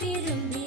விரும்பி